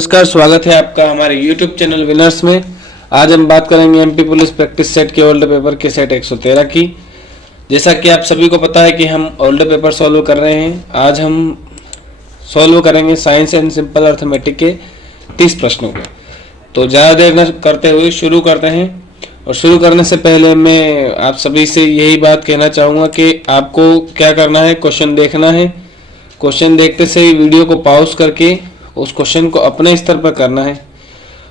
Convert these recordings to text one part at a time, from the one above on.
नमस्कार, स्वागत है आपका हमारे YouTube चैनल विनर्स में। आज हम बात करेंगे एमपी पुलिस प्रैक्टिस सेट के ओल्ड पेपर के सेट 113 की। जैसा कि आप सभी को पता है कि हम ओल्ड पेपर सॉल्व कर रहे हैं। आज हम सॉल्व करेंगे साइंस एंड सिंपल अर्थमेटिक के 30 प्रश्नों को। तो ज़्यादा देर न करते हुए शुरू करते हैं। और शुरू करने से पहले मैं आप सभी से यही बात कहना चाहूँगा कि आपको क्या करना है, क्वेश्चन देखना है। क्वेश्चन देखते से ही वीडियो को पॉज करके उस क्वेश्चन को अपने स्तर पर करना है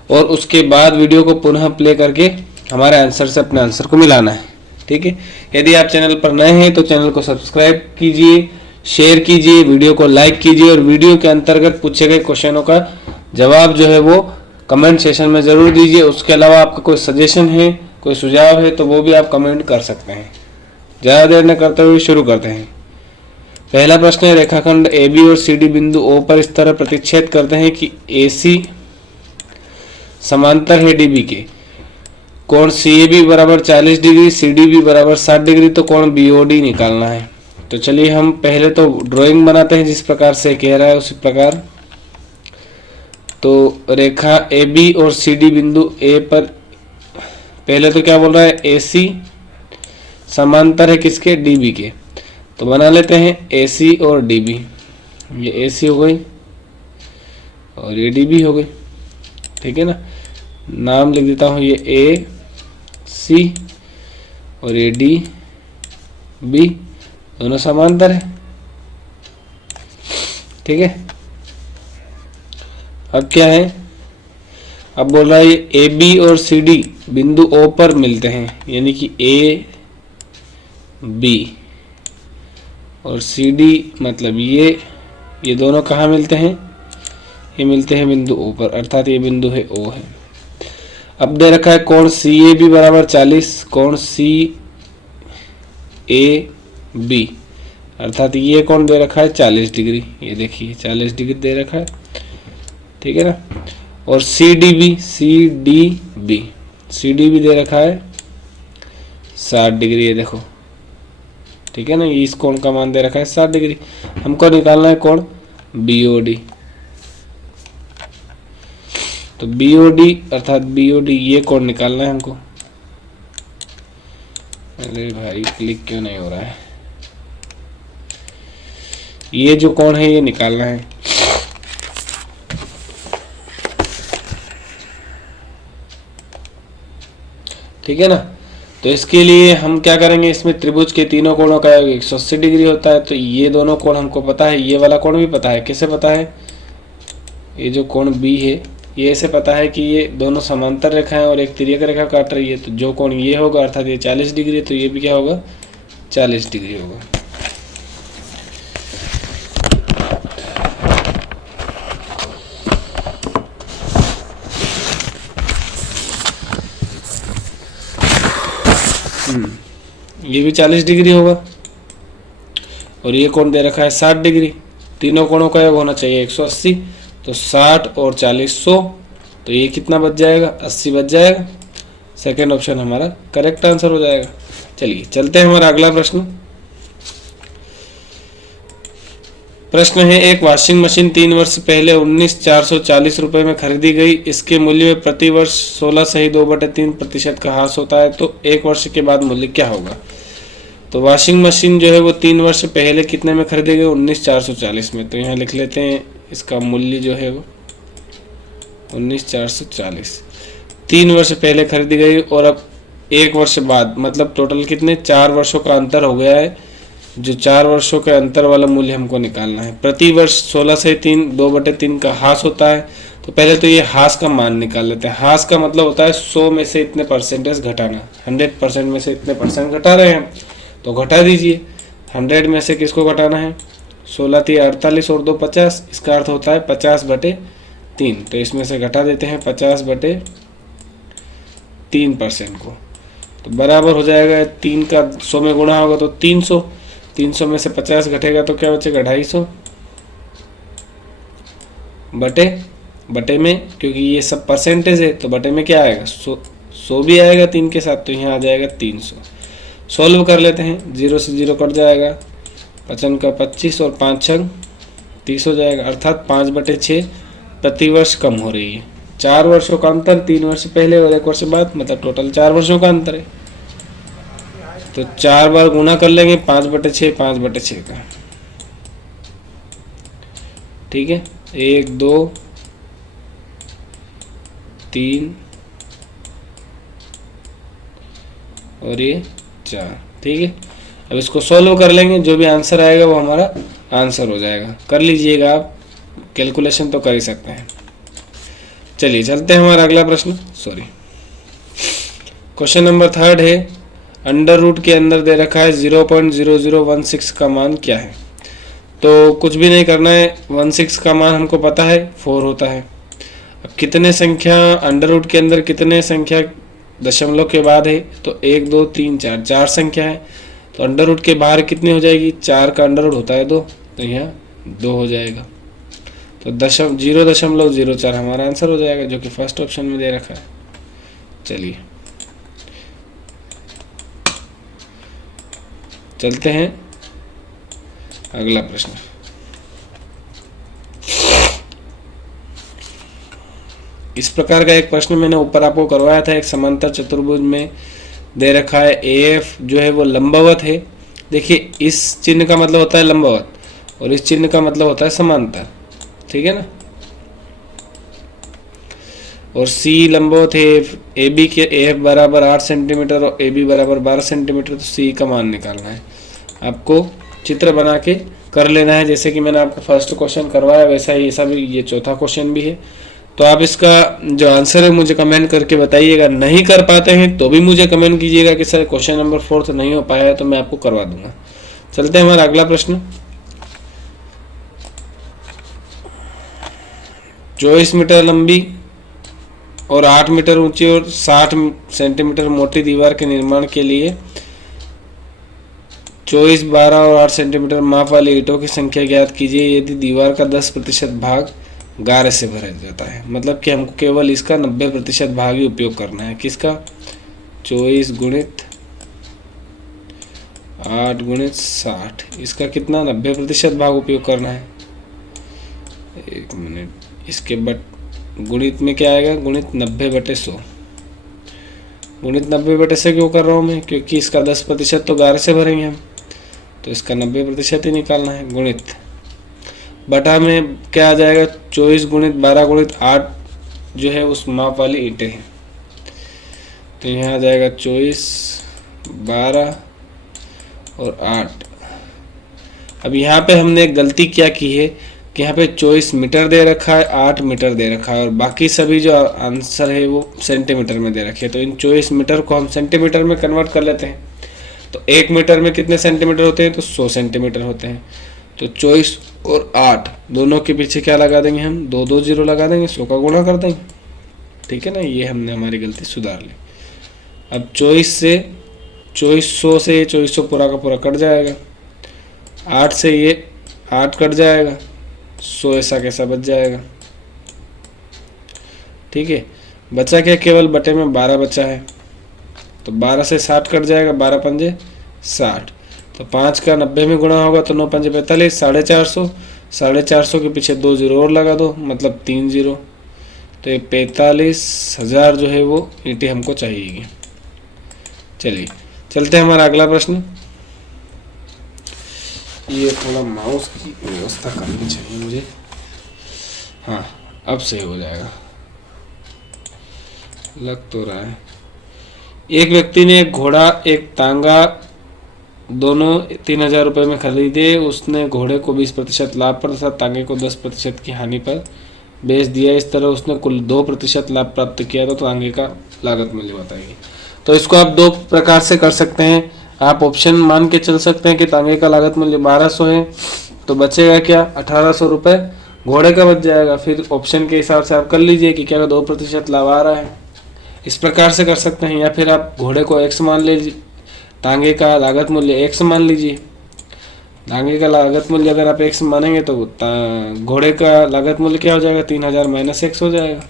और उसके बाद वीडियो को पुनः प्ले करके हमारे आंसर से अपने आंसर को मिलाना है। ठीक है। यदि आप चैनल पर नए हैं तो चैनल को सब्सक्राइब कीजिए, शेयर कीजिए, वीडियो को लाइक कीजिए और वीडियो के अंतर्गत पूछे गए क्वेश्चनों का जवाब जो है वो कमेंट सेशन में ज़रूर दीजिए। उसके अलावा आपका कोई सजेशन है, कोई सुझाव है तो वो भी आप कमेंट कर सकते हैं। ज़्यादा देर न करते हुए शुरू करते हैं। पहला प्रश्न है, रेखाखंड AB और CD बिंदु O पर इस तरह प्रतिच्छेद करते हैं कि AC समांतर है DB के। कोण CAB बराबर 40 डिग्री, CDB बराबर 60 डिग्री, तो कोण BOD निकालना है। तो चलिए हम पहले तो ड्राइंग बनाते हैं जिस प्रकार से कह रहा है उसी प्रकार। तो रेखा AB और CD बिंदु A पर पहले तो क्या बोल रहा है, AC समांतर है किसके, DB के। तो बना लेते हैं AC और DB। ये AC हो गई और ये DB हो गई। ठीक है ना। नाम लिख देता हूँ, ये AC और ये DB दोनों समांतर है। ठीक है। अब क्या है, अब बोल रहा है ये AB और CD बिंदु O पर मिलते हैं, यानी कि AB और CD मतलब ये दोनों कहाँ मिलते हैं, ये मिलते हैं बिंदु O पर, अर्थात ये बिंदु है O है। अब दे रखा है कोण CAB बराबर 40, कोण CAB अर्थात ये कोण दे रखा है 40 डिग्री। ये देखिए 40 डिग्री दे रखा है। ठीक है ना। और CDB दे रखा है 60 डिग्री। ये देखो, ठीक है ना। इस कोण का मान दे रखा है 60 डिग्री। हमको निकालना है कोण BOD। तो BOD अर्थात BOD ये कोण निकालना है हमको। अरे भाई क्लिक क्यों नहीं हो रहा है। ये जो कोण है ये निकालना है। ठीक है ना। तो इसके लिए हम क्या करेंगे, इसमें त्रिभुज के तीनों कोणों का 180 डिग्री होता है। तो ये दोनों कोण हमको पता है, ये वाला कोण भी पता है। कैसे पता है, ये जो कोण B है ये ऐसे पता है कि ये दोनों समांतर रेखा है और एक तिर्यक रेखा काट रही है। तो जो कोण ये होगा अर्थात ये 40 डिग्री है, तो ये भी क्या होगा, 40 डिग्री होगा। ये भी 40 डिग्री होगा और ये कोण दे रखा है 60 डिग्री। तीनों कोणों का योग होना चाहिए 180। तो 60 और 40 100, तो ये कितना बच जाएगा, 80 बच जाएगा। सेकंड ऑप्शन हमारा करेक्ट आंसर हो जाएगा। चलिए चलते हैं हमारा अगला प्रश्न। प्रश्न है, एक वॉशिंग मशीन 3 वर्ष पहले 19,440 रुपये में खरीदी गई। इसके मूल्य में प्रति वर्ष 16 सही 2/3% का ह्रास होता है। तो 1 वर्ष के बाद मूल्य क्या होगा। तो वॉशिंग मशीन जो है वो 3 वर्ष पहले कितने में खरीदी गई, 19,440 में। तो यहाँ लिख लेते हैं इसका मूल्य जो है वो 19,440 3 वर्ष पहले खरीदी गई। और अब 1 वर्ष बाद मतलब टोटल कितने, 4 वर्षों का अंतर हो गया है। जो 4 वर्षों के अंतर वाला मूल्य हमको निकालना है। प्रति वर्ष 16 से 2/3 का ह्रास होता है। तो पहले तो ये ह्रास का मान निकाल लेते हैं। ह्रास का मतलब होता है 100 में से इतने परसेंटेज घटाना। 100% में से इतने परसेंट घटा रहे हैं तो घटा दीजिए। 100 में से किसको घटाना है, 16 × 48 और 2 50। इसका अर्थ होता है 50/3। तो इसमें से घटा देते हैं 50/3% को। तो बराबर हो जाएगा 3 का 100 में गुणा होगा तो 300। 300 में से 50 घटेगा तो क्या बचेगा, 250 बटे में, क्योंकि ये सब परसेंटेज है तो बटे में क्या आएगा, 100 भी आएगा 3 के साथ। तो यहाँ आ जाएगा 300। सॉल्व कर लेते हैं, 0 से 0 कट जाएगा, 55 का 25 और 5 6 30 हो जाएगा। अर्थात 5/6 प्रतिवर्ष कम हो रही है। 4 वर्षों का अंतर, 3 वर्ष पहले और 1 वर्ष बाद, मतलब टोटल 4 वर्षों का अंतर है। तो 4 बार गुना कर लेंगे 5/6, 5/6 का। ठीक है, 1 2 3 और ये 4। ठीक है, अब इसको सॉल्व कर लेंगे, जो भी आंसर आएगा वो हमारा आंसर हो जाएगा। कर लीजिएगा आप, कैलकुलेशन तो कर ही सकते हैं। चलिए चलते हैं हमारा अगला प्रश्न। सॉरी, क्वेश्चन नंबर 3 है, अंडर रूट के अंदर दे रखा है 0.0016 का मान क्या है। तो कुछ भी नहीं करना है, 16 का मान हमको पता है 4 होता है। अब कितने संख्या अंडर रूट के अंदर, कितने संख्या दशमलव के बाद है, तो 1 2 3 4, 4 संख्या है। तो अंडर रूट के बाहर कितनी हो जाएगी, 4 का अंडर रूट होता है 2, तो यहाँ 2 हो जाएगा। तो 0.04 हमारा आंसर हो जाएगा, जो कि फर्स्ट ऑप्शन में दे रखा है। चलिए चलते हैं अगला प्रश्न। इस प्रकार का एक प्रश्न मैंने ऊपर आपको करवाया था। एक समांतर चतुर्भुज में दे रखा है AF जो है वो लंबवत है। देखिए, इस चिन्ह का मतलब होता है लंबवत और इस चिन्ह का मतलब होता है समांतर। ठीक है ना। और C लंबवत है AB के, AF बराबर 8 सेंटीमीटर और AB बराबर 12 सेंटीमीटर। तो C का मान निकालना है। आपको चित्र बना के कर लेना है, जैसे कि मैंने आपको फर्स्ट क्वेश्चन करवाया वैसा ही ऐसा भी ये चौथा क्वेश्चन भी है। तो आप इसका जो आंसर है मुझे कमेंट करके बताइएगा। नहीं कर पाते हैं तो भी मुझे कमेंट कीजिएगा कि सर क्वेश्चन नंबर 4 नहीं हो पाया है, तो मैं आपको करवा दूंगा। चलते हैं हमारा अगला प्रश्न। 24 मीटर लंबी और 8 मीटर ऊंची और 60 सेंटीमीटर मोटी दीवार के निर्माण के लिए 24, 12 और 8 सेंटीमीटर माप वाली ईंटों की संख्या ज्ञात कीजिए यदि दीवार का 10% भाग गारे से भरा जाता है। मतलब कि हमको केवल इसका 90% भाग ही उपयोग करना है। किसका, 24 गुणित 8 गुणित 60, इसका कितना 90% भाग उपयोग करना है। 1 मिनट, इसके गुणित में क्या आएगा, गुणित 90/100। गुणित 90/100 क्यों कर रहा हूँ मैं, क्योंकि इसका 10% तो गारे से भरेंगे हम, तो इसका 90% ही निकालना है। गुणित बटा में क्या आ जाएगा, 24 गुणित 12 गुणित 8 जो है उस माप वाली ईंटें हैं। तो यहाँ आ जाएगा 24, 12 और 8। अब यहाँ पे हमने एक गलती क्या की है कि यहाँ पे 24 मीटर दे रखा है, 8 मीटर दे रखा है और बाकी सभी जो आंसर है वो सेंटीमीटर में दे रखे हैं। तो इन 24 मीटर को हम सेंटीमीटर में कन्वर्ट कर लेते हैं। तो 1 मीटर में कितने सेंटीमीटर होते हैं, तो 100 सेंटीमीटर होते हैं। तो 24 और 8 दोनों के पीछे क्या लगा देंगे हम, 2 2 0 लगा देंगे, 100 का गुणा कर देंगे। ठीक है ना, ये हमने हमारी गलती सुधार ली। अब 24 से 2400 से ये 2400 पूरा का पूरा कट जाएगा, 8 से ये 8 कट जाएगा, 100 ऐसा कैसा बच जाएगा। ठीक है, बचा क्या, केवल बटे में 12 बचा है। तो 12 से 60 कट जाएगा, 12 पंजे 60। तो 5 का 90 में गुणा होगा तो 9 पंजे 45, 450। 450 के पीछे 2 0 और लगा दो, मतलब 3 0। तो ये 45,000 जो है वो ईंटें हमको चाहिए। चलिए चलते हैं हमारा अगला प्रश्न। ये थोड़ा माउस की व्यवस्था करनी चाहिए मुझे। हाँ, अब सही हो जाएगा, लग तो रहा है। एक व्यक्ति ने एक घोड़ा एक तांगा दोनों 3000 रुपये में खरीदे। उसने घोड़े को 20% लाभ पर तथा तांगे को 10% की हानि पर बेच दिया। इस तरह उसने कुल 2% लाभ प्राप्त किया। तो तांगे का लागत मूल्य बताइए। तो इसको आप 2 प्रकार से कर सकते हैं। आप ऑप्शन मान के चल सकते हैं कि तांगे का लागत मूल्य 1200 है, तो बचेगा क्या, 1800 रुपये घोड़े का बच जाएगा। फिर ऑप्शन के हिसाब से आप कर लीजिए कि क्या 2% लाभ आ रहा है। इस प्रकार से कर सकते हैं। या फिर आप घोड़े को x मान लीजिए, तांगे का लागत मूल्य x मान लीजिए। तांगे का लागत मूल्य अगर आप x मानेंगे तो घोड़े का लागत मूल्य क्या हो जाएगा, 3000 माइनस x हो जाएगा,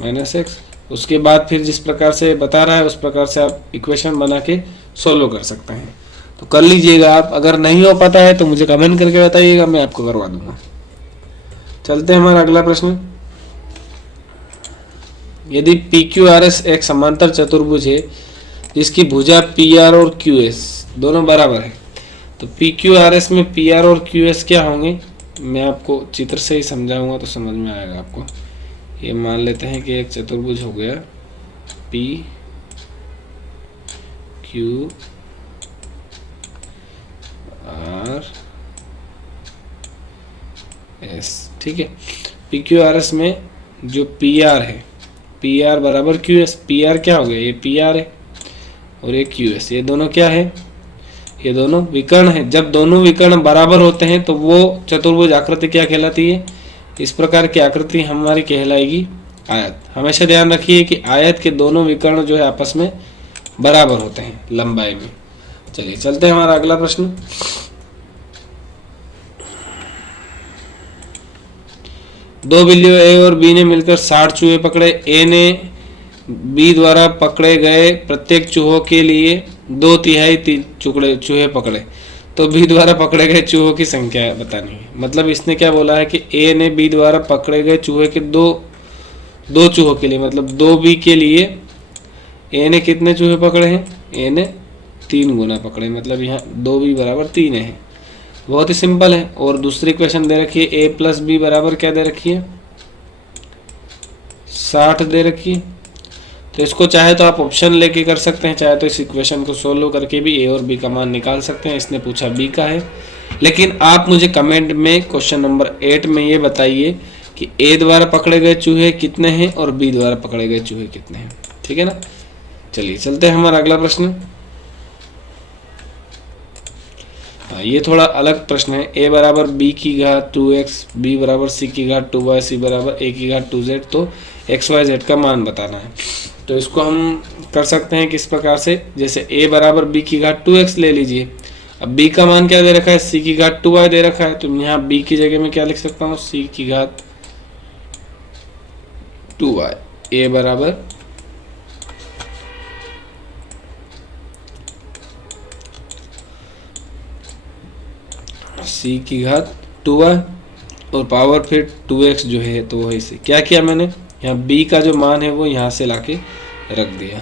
माइनस x। उसके बाद फिर जिस प्रकार से बता रहा है उस प्रकार से आप इक्वेशन बना के सोल्व कर सकते हैं। तो कर लीजिएगा आप। अगर नहीं हो पाता है तो मुझे कमेंट करके बताइएगा, मैं आपको करवा दूंगा। चलते हैं हमारा अगला प्रश्न। यदि पी क्यू आर एस एक समांतर चतुर्भुज है जिसकी भुजा पी आर और क्यू एस दोनों बराबर है, तो पी क्यू आर एस में पी आर और क्यू एस क्या होंगे, मैं आपको चित्र से ही समझाऊंगा तो समझ में आएगा आपको। ये मान लेते हैं कि एक चतुर्भुज हो गया पी क्यू आर एस, ठीक है। पी क्यू आर एस में जो पी आर है, पी आर बराबर क्यू एस, पी आर क्या हो गया, ये पी आर है और ये क्यू एस, ये दोनों क्या है, ये दोनों विकर्ण है। जब दोनों विकर्ण बराबर होते हैं तो वो चतुर्भुज आकृति क्या कहलाती है, इस प्रकार की आकृति हमारी कहलाएगी आयत। हमेशा ध्यान रखिए कि आयत के दोनों विकर्ण जो है आपस में बराबर होते हैं लंबाई में। चलिए चलते हैं हमारा अगला प्रश्न। दो बिल्लियों ए और बी ने मिलकर 60 चूहे पकड़े। ए ने बी द्वारा पकड़े गए प्रत्येक चूहों के लिए 2/3 चूहे पकड़े, तो बी द्वारा पकड़े गए चूहों की संख्या बतानी है। मतलब इसने क्या बोला है कि ए ने बी द्वारा पकड़े गए चूहे के दो चूहों के लिए, मतलब 2 बी के लिए ए ने कितने चूहे पकड़े हैं, ए ने 3 गुना पकड़े, मतलब यहाँ 2b बराबर 3 है। बहुत ही सिंपल है। और दूसरी क्वेश्चन दे रखी है ए प्लस बी बराबर क्या दे रखी है, 60 दे रखी है। तो इसको चाहे तो आप ऑप्शन लेके कर सकते हैं, चाहे तो इस इक्वेशन को सोल्व करके भी ए और बी का मान निकाल सकते हैं। इसने पूछा बी का है, लेकिन आप मुझे कमेंट में क्वेश्चन नंबर 8 में ये बताइए कि ए द्वारा पकड़े गए चूहे कितने हैं और बी द्वारा पकड़े गए चूहे कितने हैं, ठीक है ना। चलिए चलते हैं हमारा अगला प्रश्न। ये थोड़ा अलग प्रश्न है। a बराबर b की घात 2x, b बराबर c की घात 2y, c बराबर a की घात 2z, तो x y z का मान बताना है। तो इसको हम कर सकते हैं किस प्रकार से, जैसे a बराबर b की घात 2x ले लीजिए। अब b का मान क्या दे रखा है, c की घात 2y दे रखा है, तो यहाँ b की जगह में क्या लिख सकता हूँ, c की घात 2y। a बराबर c की घात 2y और पावर फिर 2x जो है, तो वही से क्या किया मैंने, यहाँ b का जो मान है वो यहाँ से लाके रख दिया,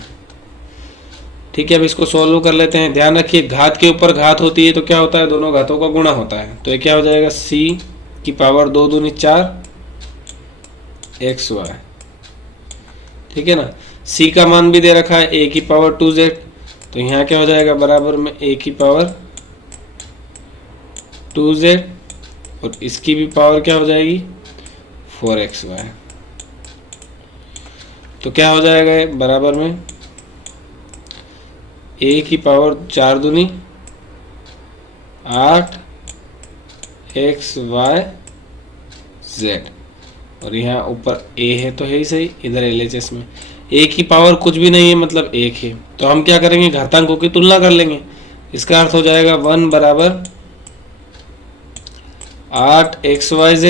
ठीक है। अब इसको सॉल्व कर लेते हैं। ध्यान रखिए घात के ऊपर घात होती है तो क्या होता है, दोनों घातों का गुणा होता है। तो ये क्या हो जाएगा, c की पावर 2 दूनी 4 xy, ठीक है ना। c का मान भी दे रखा है a की पावर 2z, तो यहाँ क्या हो जाएगा, बराबर में a की पावर 2z और इसकी भी पावर क्या हो जाएगी 4xy। तो क्या हो जाएगा ये, बराबर में a की पावर 4 दूनी 8 xy z, और यहाँ ऊपर a है तो है ही सही, इधर LHS में a की पावर कुछ भी नहीं है मतलब 1 है। तो हम क्या करेंगे, घातांकों की तुलना कर लेंगे। इसका अर्थ हो जाएगा 1 बराबर 8 xyz,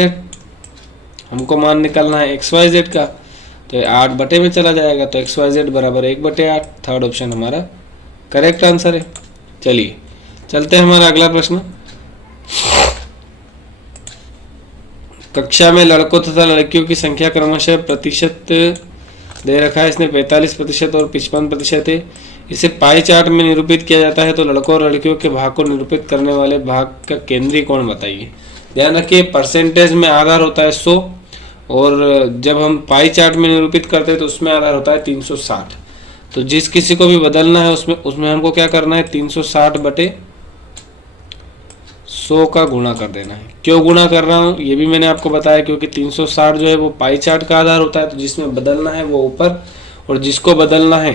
हमको मान निकालना है xyz का, तो 8 बटे में चला जाएगा, तो xyz बराबर 1/8। थर्ड ऑप्शन हमारा करेक्ट आंसर है। चलिए चलते हैं हमारा अगला प्रश्न। कक्षा में लड़कों तथा लड़कियों की संख्या क्रमशः प्रतिशत दे रखा है। इसने 45% और 55% है। इसे पाई चार्ट में निरूपित किया जाता है, तो लड़कों और लड़कियों के भाग को निरूपित करने वाले भाग का केंद्रीय कोण बताइए। ध्यान रखिए परसेंटेज में आधार होता है 100 और जब हम पाई चार्ट में निरूपित करते हैं तो उसमें आधार होता है 360। तो जिस किसी को भी बदलना है उसमें हमको क्या करना है, 360 बटे 100 का गुणा कर देना है। क्यों गुणा कर रहा हूँ ये भी मैंने आपको बताया, क्योंकि 360 जो है वो पाई चार्ट का आधार होता है, तो जिसमें बदलना है वो ऊपर और जिसको बदलना है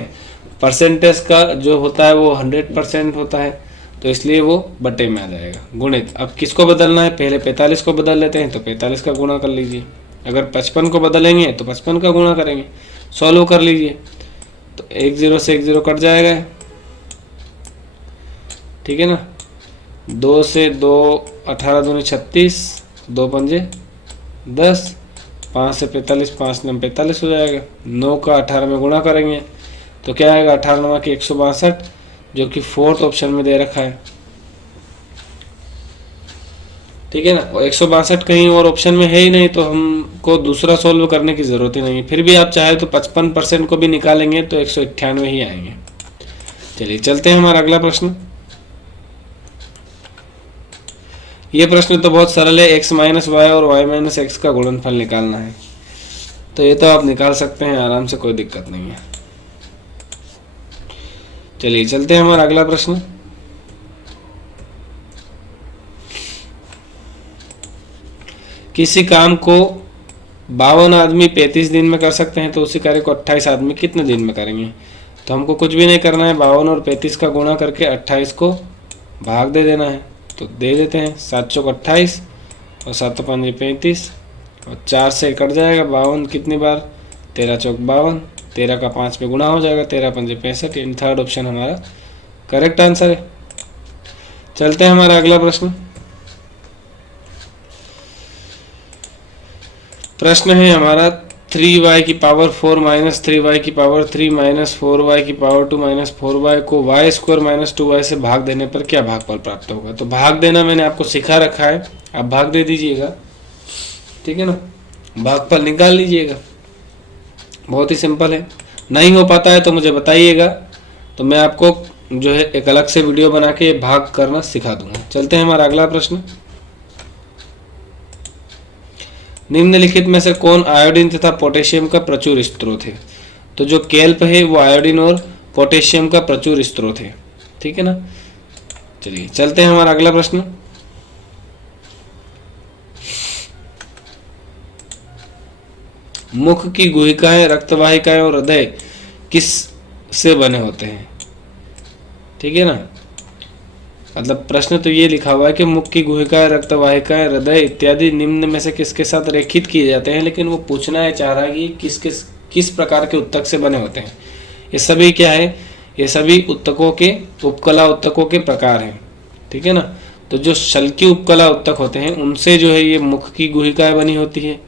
परसेंटेज का जो होता है वो 100% होता है, तो इसलिए वो बटे में आ जाएगा गुणित। अब किसको बदलना है, पहले 45 को बदल लेते हैं, तो 45 का गुणा कर लीजिए। अगर 55 को बदलेंगे तो 55 का गुणा करेंगे। सॉल्व कर लीजिए, तो 1 0 से 1 0 कट जाएगा, ठीक है ना। 2 से 2 18 दूनी 36, 2 पंजे 10, 5 से 45, 5 9 45 हो जाएगा। 9 का 18 में गुणा करेंगे तो क्या आएगा, 18 9 की 162, जो कि फोर्थ ऑप्शन में दे रखा है। ठीक है ना। और 162 कहीं और ऑप्शन में है ही नहीं, तो हमको दूसरा सोल्व करने की ज़रूरत ही नहीं है। फिर भी आप चाहे तो 55% को भी निकालेंगे तो 198 ही आएंगे। चलिए चलते हैं हमारा अगला प्रश्न। ये प्रश्न तो बहुत सरल है, x माइनस वाई और y माइनस एक्स का गुणनफल निकालना है। तो ये तो आप निकाल सकते हैं आराम से, कोई दिक्कत नहीं है। चलिए चलते हैं हमारा अगला प्रश्न। किसी काम को 52 आदमी 35 दिन में कर सकते हैं, तो उसी कार्य को 28 आदमी कितने दिन में करेंगे। तो हमको कुछ भी नहीं करना है, 52 और 35 का गुणा करके 28 को भाग दे देना है। तो दे देते हैं, 7 चौक 28 और 7 5 35 और 4 से कट जाएगा 52 कितनी बार, 13 चौक 52, 13 का 5 पे गुणा हो जाएगा, 13 5 65। इन थर्ड ऑप्शन हमारा करेक्ट आंसर है। चलते हैं हमारा अगला प्रश्न। प्रश्न है हमारा 3y की पावर 4 माइनस 3y की पावर 3 माइनस 4y की पावर 2 माइनस 4y को y स्क्वायर माइनस 2y से भाग देने पर क्या भागफल प्राप्त होगा। तो भाग देना मैंने आपको सिखा रखा है, आप भाग दे दीजिएगा, ठीक है ना। भागफल निकाल लीजिएगा, बहुत ही सिंपल है। नहीं हो पाता है तो मुझे बताइएगा, तो मैं आपको जो है एक अलग से वीडियो बना के भाग करना सिखा दूंगा। चलते हैं हमारा अगला प्रश्न। निम्नलिखित में से कौन आयोडीन तथा पोटेशियम का प्रचुर स्रोत है। तो जो केल्प है वो आयोडीन और पोटेशियम का प्रचुर स्रोत है, ठीक है ना। चलिए चलते हैं हमारा अगला प्रश्न। मुख की गुहिकाएं, रक्तवाहिकाएं और हृदय किस से बने होते हैं, ठीक है ना। मतलब प्रश्न तो ये लिखा हुआ है कि मुख की गुहिकाएं, रक्तवाहिकाएं, हृदय इत्यादि निम्न में से किसके साथ रेखित किए जाते हैं, लेकिन वो पूछना है चाह रहा है कि किस प्रकार के उत्तक से बने होते हैं। ये सभी क्या है, ये सभी उत्तकों के उपकला उत्तकों के प्रकार हैं, ठीक है ना। तो जो शल्की उपकला उत्तक होते हैं उनसे जो है ये मुख की गुहिकाएं बनी होती है,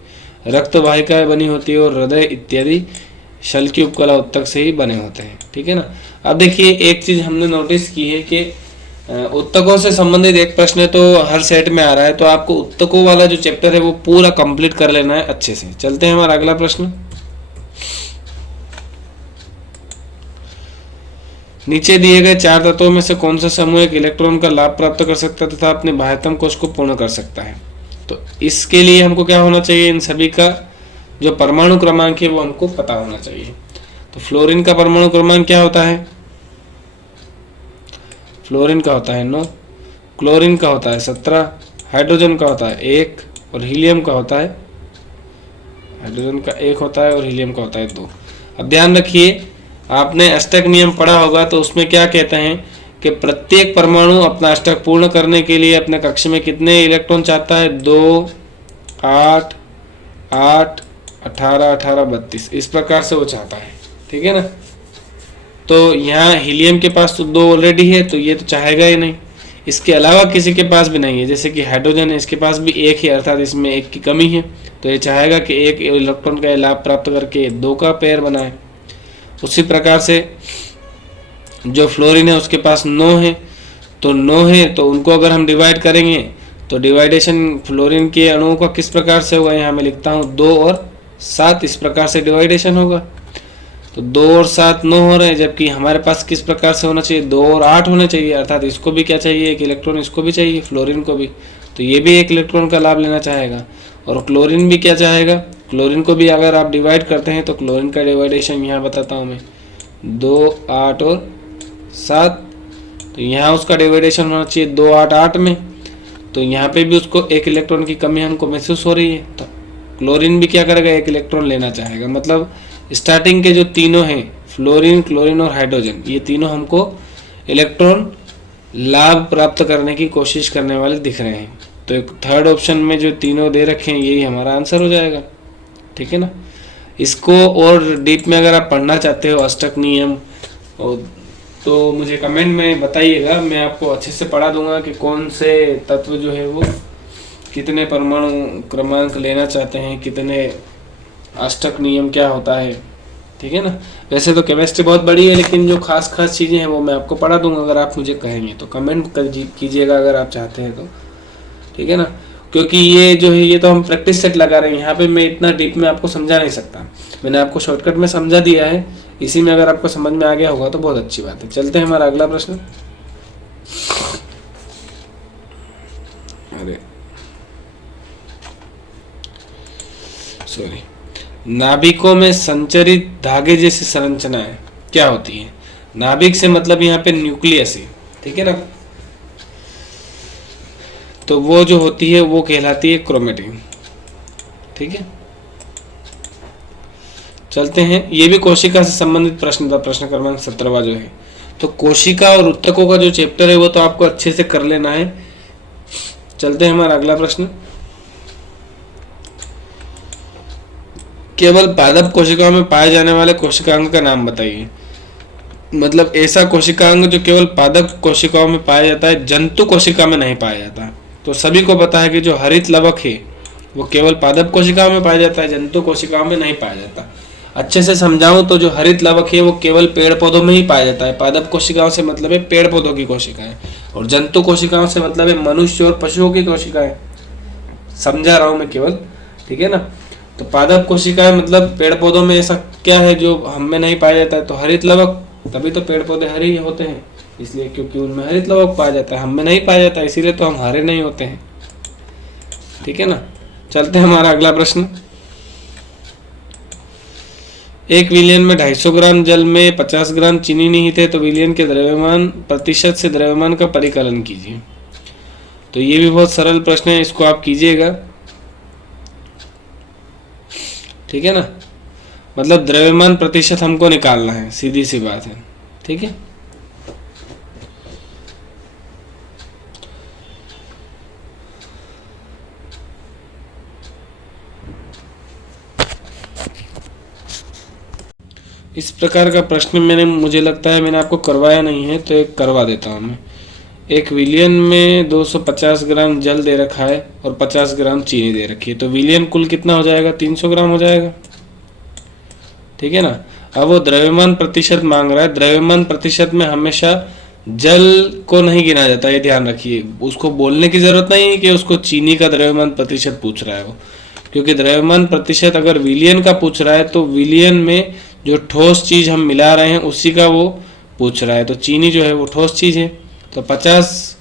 रक्तवाहिकाएं बनी होती है और हृदय इत्यादि शल्की उपकला उत्तक से ही बने होते हैं, ठीक है ना। अब देखिए एक चीज हमने नोटिस की है कि उत्तकों से संबंधित एक प्रश्न तो हर सेट में आ रहा है, तो आपको उत्तकों वाला जो चैप्टर है वो पूरा कंप्लीट कर लेना है अच्छे से। चलते हैं हमारा अगला प्रश्न। नीचे दिए गए 4 तत्वों में से कौन सा समूह एक इलेक्ट्रॉन का लाभ प्राप्त कर सकता है तथा अपने बाह्यतम कोश को पूर्ण कर सकता है। तो इसके लिए हमको क्या होना चाहिए, इन सभी का जो परमाणु क्रमांक है वो हमको पता होना चाहिए। तो फ्लोरीन का परमाणु क्रमांक क्या होता है, फ्लोरीन का होता है 9, क्लोरीन का होता है 17, हाइड्रोजन का होता है 1 और हीलियम का होता है, हाइड्रोजन का 1 होता है और हीलियम का होता है 2। अब ध्यान रखिए, आपने अष्टक नियम पढ़ा होगा, तो उसमें क्या कहते हैं कि प्रत्येक परमाणु अपना अष्टक पूर्ण करने के लिए अपने कक्ष में कितने इलेक्ट्रॉन चाहता है, 2 8 8 18 18 32, इस प्रकार से वो चाहता है, ठीक है ना। तो यहाँ हीलियम के पास तो 2 ऑलरेडी है, तो ये तो चाहेगा ही नहीं। इसके अलावा किसी के पास भी नहीं है, जैसे कि हाइड्रोजन है, इसके पास भी 1 है, अर्थात इसमें 1 की कमी है, तो ये चाहेगा कि 1 इलेक्ट्रॉन का लाभ प्राप्त करके 2 का पेयर बनाए। उसी प्रकार से जो फ्लोरीन है उसके पास 9 है, तो 9 है, तो उनको अगर हम डिवाइड करेंगे तो डिवाइडेशन फ्लोरीन के अणुओं का किस प्रकार से होगा, यहाँ मैं लिखता हूँ 2 और 7, इस प्रकार से डिवाइडेशन होगा। तो 2 और 7 9 हो रहे हैं, जबकि हमारे पास किस प्रकार से होना चाहिए, 2 और 8 होने चाहिए, अर्थात इसको भी क्या चाहिए, एक इलेक्ट्रॉन इसको भी चाहिए, फ्लोरीन को भी। तो ये भी एक इलेक्ट्रॉन का लाभ लेना चाहेगा। और क्लोरीन भी क्या चाहेगा, क्लोरीन को भी अगर आप डिवाइड करते हैं तो क्लोरीन का डिवाइडेशन यहाँ बताता हूँ मैं, 2 8 और 7, तो यहाँ उसका डिवाइडेशन होना चाहिए 2 8 8 में। तो यहाँ पे भी उसको एक इलेक्ट्रॉन की कमी हमको महसूस हो रही है, तो क्लोरीन भी क्या करेगा, एक इलेक्ट्रॉन लेना चाहेगा। मतलब स्टार्टिंग के जो तीनों हैं, फ्लोरीन क्लोरीन और हाइड्रोजन, ये तीनों हमको इलेक्ट्रॉन लाभ प्राप्त करने की कोशिश करने वाले दिख रहे हैं। तो एक थर्ड ऑप्शन में जो तीनों दे रखे हैं यही हमारा आंसर हो जाएगा, ठीक है ना। इसको और डीप में अगर आप पढ़ना चाहते हो अष्टक नियम, तो मुझे कमेंट में बताइएगा, मैं आपको अच्छे से पढ़ा दूंगा कि कौन से तत्व जो है वो कितने परमाणु क्रमांक लेना चाहते हैं, कितने अष्टक नियम क्या होता है, ठीक है ना। वैसे तो केमिस्ट्री बहुत बड़ी है, लेकिन जो खास चीज़ें हैं वो मैं आपको पढ़ा दूंगा अगर आप मुझे कहेंगे। तो कमेंट कीजिएगा अगर आप चाहते हैं तो, ठीक है ना। क्योंकि ये जो है ये तो हम प्रैक्टिस सेट लगा रहे हैं, यहाँ पे मैं इतना डीप में आपको समझा नहीं सकता। मैंने आपको शॉर्टकट में समझा दिया है, इसी में अगर आपको समझ में आ गया होगा तो बहुत अच्छी बात है। चलते हैं हमारा अगला प्रश्न। अरे सॉरी, नाभिकों में संचरित धागे जैसी संरचनाएं क्या होती है? नाभिक से मतलब यहाँ पे न्यूक्लियस है, ठीक है ना। तो वो जो होती है वो कहलाती है क्रोमेटिन, ठीक है। चलते हैं, ये भी कोशिका से संबंधित प्रश्न था, प्रश्न क्रमांक 17वां जो है। तो कोशिका और उत्तकों का जो चैप्टर है वो तो आपको अच्छे से कर लेना है। चलते हैं हमारा अगला प्रश्न। केवल पादप कोशिकाओं में पाए जाने वाले कोशिकांग का नाम बताइए। मतलब ऐसा कोशिकांग जो केवल पादप कोशिकाओं में पाया जाता है, जंतु कोशिका में नहीं पाया जाता। तो सभी को पता है कि जो हरित लवक है वो केवल पादप कोशिकाओं में पाया जाता है, जंतु कोशिकाओं में नहीं पाया जाता। अच्छे से समझाऊं तो जो हरित लवक है वो केवल पेड़ पौधों में ही पाया जाता है। पादप कोशिकाओं से मतलब है पेड़ पौधों की कोशिकाएं, और जंतु कोशिकाओं से मतलब है मनुष्य और पशुओं की कोशिकाएं। समझा रहा हूं मैं केवल, ठीक है ना। तो पादप कोशिकाएं मतलब पेड़ पौधों में ऐसा क्या है जो हम में नहीं पाया जाता है? तो हरित लवक, तभी तो पेड़ पौधे हरे होते हैं, इसलिए क्योंकि उनमें हरित लवक पाया जाता है, हम में नहीं पाया जाता है, इसीलिए तो हम हरे नहीं होते हैं, ठीक है ना। चलते हैं हमारा अगला प्रश्न। एक विलियन में 250 ग्राम जल में 50 ग्राम चीनी निहित है, तो विलियन के द्रव्यमान प्रतिशत से द्रव्यमान का परिकलन कीजिए। तो ये भी बहुत सरल प्रश्न है, इसको आप कीजिएगा, ठीक है ना। मतलब द्रव्यमान प्रतिशत हमको निकालना है, सीधी सी बात है, ठीक है। इस प्रकार का प्रश्न मुझे लगता है मैंने आपको करवाया नहीं है, तो एक करवा देता हूं मैं। एक विलियन में 250 ग्राम जल दे रखा है और 50 ग्राम चीनी दे रखी है, तो विलियन कुल कितना हो जाएगा? 300 ग्राम हो जाएगा, ठीक है ना। अब वो द्रव्यमान प्रतिशत मांग रहा है। द्रव्यमान प्रतिशत में हमेशा जल को नहीं गिना जाता, ये ध्यान रखिए। उसको बोलने की जरूरत नहीं है कि उसको चीनी का द्रव्यमान प्रतिशत पूछ रहा है वो, क्योंकि द्रव्यमान प्रतिशत अगर विलियन का पूछ रहा है तो विलियन में जो ठोस चीज हम मिला रहे हैं उसी का वो पूछ रहा है। तो चीनी जो है वो ठोस चीज है, तो 50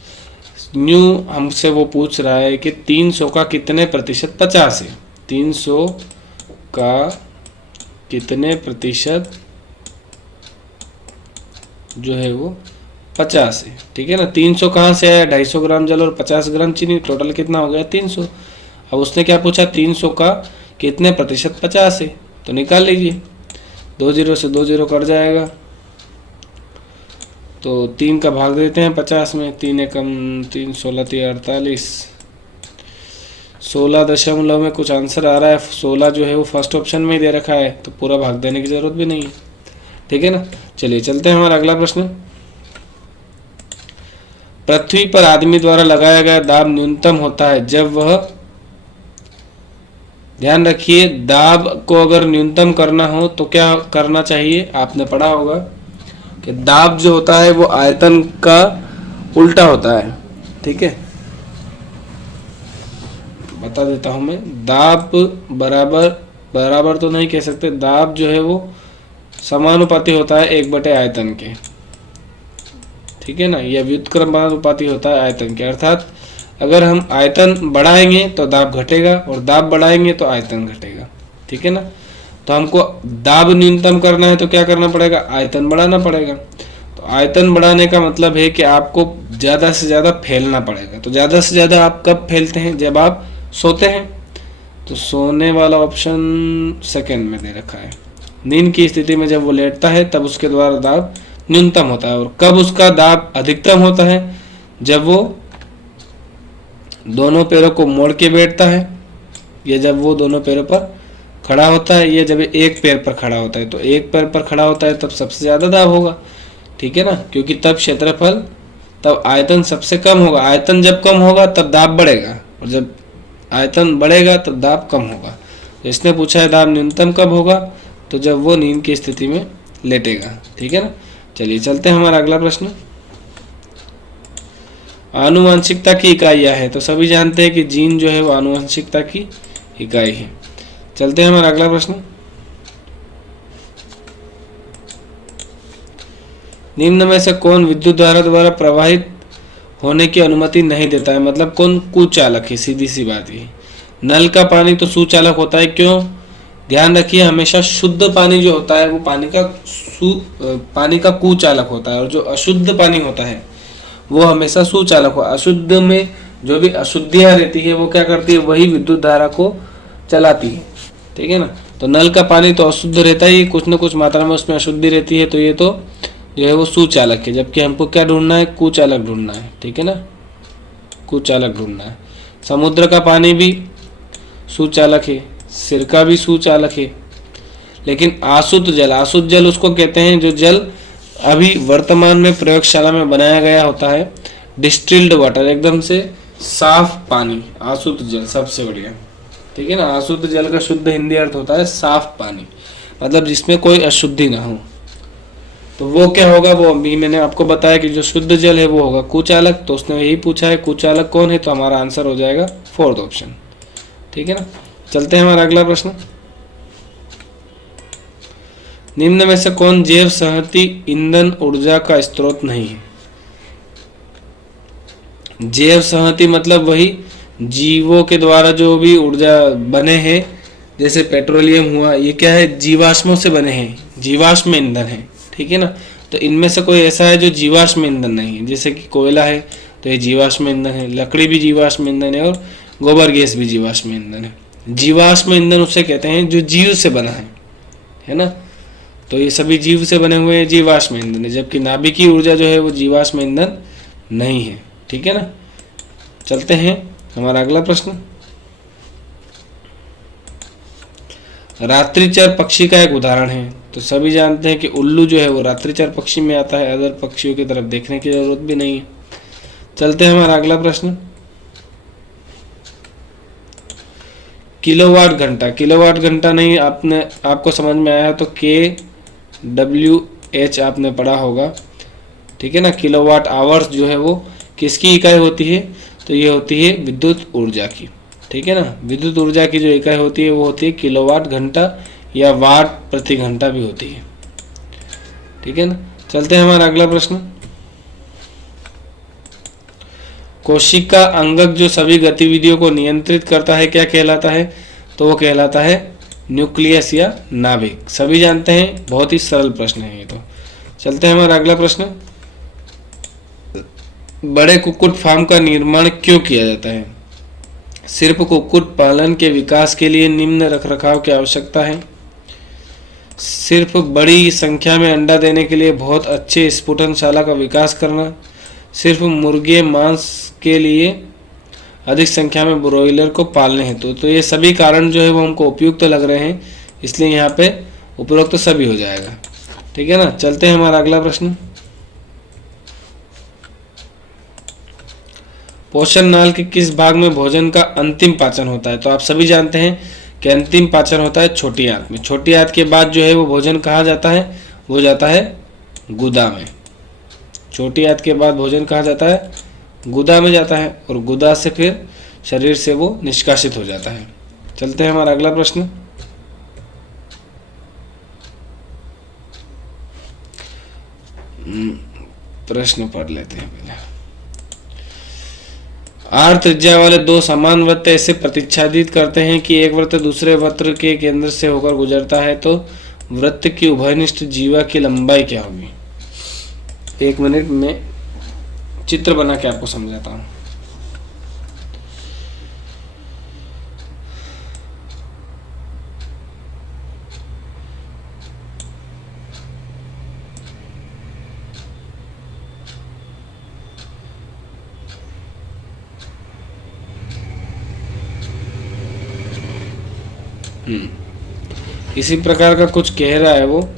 न्यू हमसे वो पूछ रहा है कि 300 का कितने प्रतिशत 50 है। 300 का कितने प्रतिशत जो है वो 50 है, ठीक है ना। 300 कहाँ से आया? 250 ग्राम जल और 50 ग्राम चीनी, टोटल कितना हो गया? 300। अब उसने क्या पूछा? 300 का कितने प्रतिशत 50 है, तो निकाल लीजिए। 2 0 से 2 0 कट जाएगा, तो 3 का भाग देते हैं 50 में। 3 एकम 3, 16 3 48, 16 दशमलव में कुछ आंसर आ रहा है। 16 जो है वो फर्स्ट ऑप्शन में ही दे रखा है, तो पूरा भाग देने की जरूरत भी नहीं है, ठीक है ना। चलिए चलते हैं हमारा अगला प्रश्न। पृथ्वी पर आदमी द्वारा लगाया गया दाब न्यूनतम होता है जब वह, ध्यान रखिए, दाब को अगर न्यूनतम करना हो तो क्या करना चाहिए? आपने पढ़ा होगा कि दाब जो होता है वो आयतन का उल्टा होता है, ठीक है। बता देता हूं मैं, दाब बराबर तो नहीं कह सकते, दाब जो है वो समानुपाती होता है 1/आयतन के, ठीक है ना। यह व्युत्क्रमानुपाती होता है आयतन के, अर्थात अगर हम आयतन बढ़ाएंगे तो दाब घटेगा और दाब बढ़ाएंगे तो आयतन घटेगा, ठीक है ना। तो हमको दाब न्यूनतम करना है तो क्या करना पड़ेगा? आयतन बढ़ाना पड़ेगा। तो आयतन बढ़ाने का मतलब है कि आपको ज़्यादा से ज़्यादा फैलना पड़ेगा। तो ज़्यादा से ज़्यादा आप कब फैलते हैं? जब आप सोते हैं। तो सोने वाला ऑप्शन सेकंड में दे रखा है। नींद की स्थिति में जब वो लेटता है तब उसके द्वारा दाब न्यूनतम होता है। और कब उसका दाब अधिकतम होता है? जब वो दोनों पैरों को मोड़ के बैठता है, या जब वो दोनों पैरों पर खड़ा होता है, या जब एक पैर पर खड़ा होता है। तो एक पैर पर खड़ा होता है तब सबसे ज़्यादा दाब होगा, ठीक है ना, क्योंकि तब क्षेत्रफल, तब आयतन सबसे कम होगा। आयतन जब कम होगा तब दाब बढ़ेगा, और जब आयतन बढ़ेगा तब दाब कम होगा। तो इसने पूछा है दाब न्यूनतम कब होगा? तो जब वो नींद की स्थिति में लेटेगा, ठीक है ना। चलिए चलते हैं हमारा अगला प्रश्न। आनुवंशिकता की इकाइयाँ हैं, तो सभी जानते हैं कि जीन जो है वो आनुवंशिकता की इकाई है। चलते हैं हमारा अगला प्रश्न। निम्न में से कौन विद्युत धारा द्वारा प्रवाहित होने की अनुमति नहीं देता है? मतलब कौन कुचालक है? सीधी सी बात है, नल का पानी तो सुचालक होता है। क्यों? ध्यान रखिए, हमेशा शुद्ध पानी जो होता है वो पानी का कुचालक होता है, और जो अशुद्ध पानी होता है वो हमेशा सुचालक हो। अशुद्ध में जो भी अशुद्धियाँ रहती है वो क्या करती है? वही विद्युत धारा को चलाती है, ठीक है ना। तो नल का पानी तो अशुद्ध रहता ही, कुछ न कुछ मात्रा में उसमें अशुद्धि रहती है, तो ये तो जो है वो सुचालक है। जबकि हमको क्या ढूंढना है? कुचालक ढूंढना है, ठीक है ना, कुचालक ढूंढना है। समुद्र का पानी भी सुचालक है, सिरका भी सुचालक है। लेकिन आशुद्ध जल उसको कहते हैं जो जल अभी वर्तमान में प्रयोगशाला में बनाया गया होता है। डिस्टिल्ड वाटर, एकदम से साफ पानी, आशुद्ध जल सबसे बढ़िया, ठीक है ना। आशुद्ध जल का शुद्ध हिंदी अर्थ होता है साफ पानी, मतलब जिसमें कोई अशुद्धि ना हो। तो वो क्या होगा? वो अभी मैंने आपको बताया कि जो शुद्ध जल है वो होगा कुचालक। तो उसने यही पूछा है कुचालक कौन है, तो हमारा आंसर हो जाएगा फोर्थ ऑप्शन, ठीक है ना। चलते हैं हमारा अगला प्रश्न। निम्न में से कौन जैव संहति ईंधन ऊर्जा का स्रोत नहीं है? जैव संहति मतलब वही जीवों के द्वारा जो भी ऊर्जा बने हैं, जैसे पेट्रोलियम हुआ, ये क्या है? जीवाश्मों से बने हैं, जीवाश्म ईंधन है, ठीक है ना। तो इनमें से कोई ऐसा है जो जीवाश्म ईंधन नहीं है, जैसे कि कोयला है तो ये जीवाश्म ईंधन है, लकड़ी भी जीवाश्म ईंधन है, और गोबर गैस भी जीवाश्म ईंधन है। जीवाश्म ईंधन उसे कहते हैं जो जीव से बना है ना। तो ये सभी जीव से बने हुए हैं, जीवाश्म ईंधन है। जबकि नाभिकीय ऊर्जा जो है वो जीवाश्म ईंधन नहीं है, ठीक है ना। चलते हैं हमारा अगला प्रश्न। रात्रिचर पक्षी का एक उदाहरण है, तो सभी जानते हैं कि उल्लू जो है वो रात्रिचर पक्षी में आता है, अदर पक्षियों की तरफ देखने की जरूरत भी नहीं है। चलते हैं हमारा अगला प्रश्न। किलोवाट घंटा, किलोवाट घंटा नहीं, आपको समझ में आया तो KWH आपने पढ़ा होगा, ठीक है ना। किलोवाट आवर्स जो है वो किसकी इकाई होती है? तो ये होती है विद्युत ऊर्जा की, ठीक है ना। विद्युत ऊर्जा की जो इकाई होती है वो होती है किलोवाट घंटा, या वाट प्रति घंटा भी होती है, ठीक है ना। चलते हैं हमारा अगला प्रश्न। कोशिका अंगक जो सभी गतिविधियों को नियंत्रित करता है क्या कहलाता है? तो वो कहलाता है न्यूक्लियस या नाभिक। सभी जानते हैं, बहुत ही सरल प्रश्न है ये तो। चलते हैं हमारा अगला प्रश्न। बड़े कुक्कुट फार्म का निर्माण क्यों किया जाता है? सिर्फ कुक्कुट पालन के विकास के लिए निम्न रखरखाव की आवश्यकता है, सिर्फ बड़ी संख्या में अंडा देने के लिए बहुत अच्छे स्फुटनशाला का विकास करना, सिर्फ मुर्गे मांस के लिए अधिक संख्या में ब्रॉयलर को पालने हेतु। तो ये सभी कारण जो है वो हमको उपयुक्त लग रहे हैं, इसलिए यहाँ पे उपरोक्त तो सभी हो जाएगा, ठीक है ना। चलते हैं हमारा अगला प्रश्न। पोषण नाल के किस भाग में भोजन का अंतिम पाचन होता है? तो आप सभी जानते हैं कि अंतिम पाचन होता है छोटी आंत में। छोटी आंत के बाद जो है वो भोजन कहाँ जाता है? वो जाता है गुदा में। छोटी आंत के बाद भोजन कहाँ जाता है? गुदा में जाता है, और गुदा से फिर शरीर से वो निष्कासित हो जाता है। चलते हैं हमारा अगला प्रश्न। प्रश्न पढ़ लेते हैं पहले। आर त्रिज्या वाले दो समान वृत्त ऐसे प्रतिच्छादित करते हैं कि एक वृत्त दूसरे वृत्त के केंद्र से होकर गुजरता है, तो वृत्त की उभयनिष्ठ जीवा की लंबाई क्या होगी? 1 मिनट में चित्र बना के आपको समझाता हूँ। इसी प्रकार का कुछ कह रहा है। वो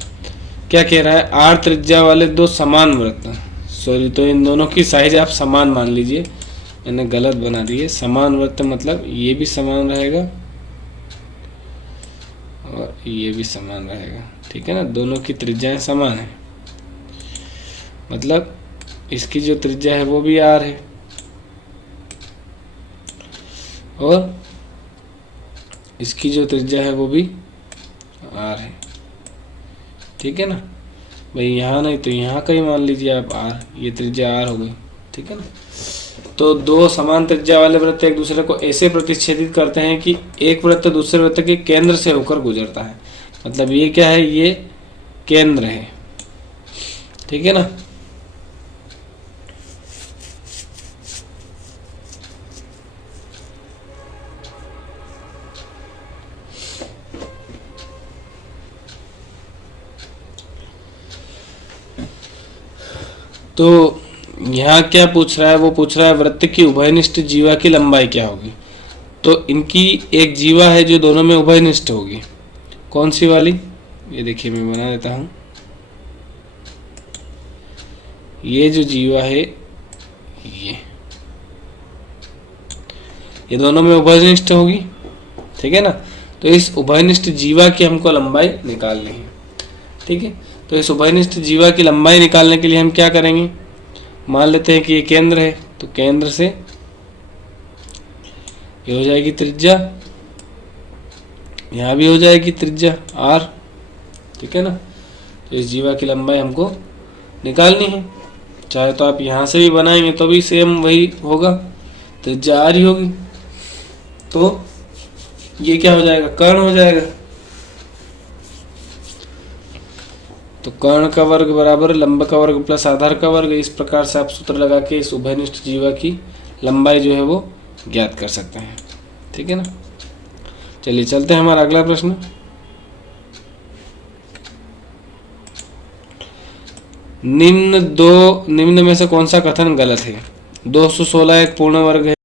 क्या कह रहा है? आर त्रिज्या वाले दो समान वृत्त, सॉरी, तो इन दोनों की साइज आप समान मान लीजिए, मैंने गलत बना दी है। समान वृत्त मतलब ये भी समान रहेगा और ये भी समान रहेगा, ठीक है ना। दोनों की त्रिज्याएं समान है, मतलब इसकी जो त्रिज्या है वो भी आर है, और इसकी जो त्रिज्या है वो भी r है। ठीक है ना भाई, यहाँ नहीं तो यहाँ का ही मान लीजिए आप r, ये त्रिज्या r हो गई। ठीक है ना, तो दो समान त्रिज्या वाले वृत्त एक दूसरे को ऐसे प्रतिच्छेदित करते हैं कि एक वृत्त दूसरे वृत्त के केंद्र से होकर गुजरता है। मतलब ये क्या है, ये केंद्र है। ठीक है ना, तो यहाँ क्या पूछ रहा है, वो पूछ रहा है वृत्त की उभयनिष्ठ जीवा की लंबाई क्या होगी। तो इनकी एक जीवा है जो दोनों में उभयनिष्ठ होगी। कौन सी वाली, ये देखिए मैं बना देता हूँ। ये जो जीवा है ये दोनों में उभयनिष्ठ होगी। ठीक है ना, तो इस उभयनिष्ठ जीवा की हमको लंबाई निकालनी है। ठीक है, तो इस उभयनिष्ठ जीवा की लंबाई निकालने के लिए हम क्या करेंगे, मान लेते हैं कि ये केंद्र है, तो केंद्र से ये हो जाएगी त्रिज्या, यहाँ भी हो जाएगी त्रिज्या r। ठीक है ना, तो इस जीवा की लंबाई हमको निकालनी है। चाहे तो आप यहाँ से भी बनाएंगे तो भी सेम वही होगा, त्रिज्या r ही होगी। तो ये क्या हो जाएगा, कर्ण हो जाएगा। तो कर्ण का वर्ग बराबर लंब का वर्ग प्लस आधार का वर्ग। इस प्रकार से आप सूत्र लगा के इस उभयनिष्ठ जीवा की लंबाई जो है वो ज्ञात कर सकते हैं। ठीक है ना, चलिए चलते हैं हमारा अगला प्रश्न। निम्न में से कौन सा कथन गलत है। 216 एक पूर्ण वर्ग है।